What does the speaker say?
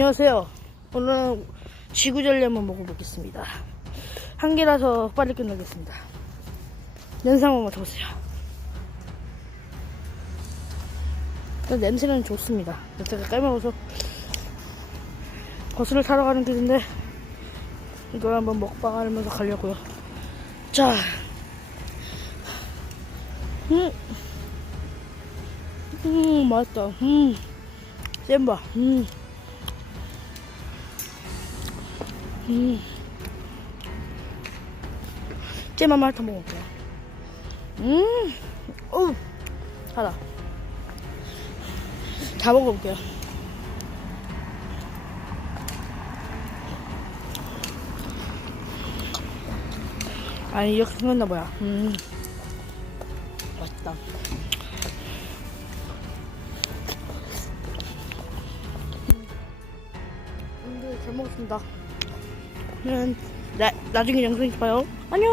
안녕하세요. 오늘은 지구젤리 한번 먹어보겠습니다. 한 개라서 빨리 끝나겠습니다. 냄새 한번 맡아보세요. 냄새는 좋습니다. 냄새가 까먹어서 버스를 타러 가는 길인데 이걸 한번 먹방하면서 가려고요. 자, 음, 음 맛있다. 음, 쌤바, 음. 음. 잼 한번 핥아 먹어볼게요. 음, 오, 달아. 다 먹어볼게요. 아니, 이렇게 생겼나 봐요. 음, 맛있다. 음, 잘 먹었습니다. 는 나, 나중에 영상 봐요. 안녕.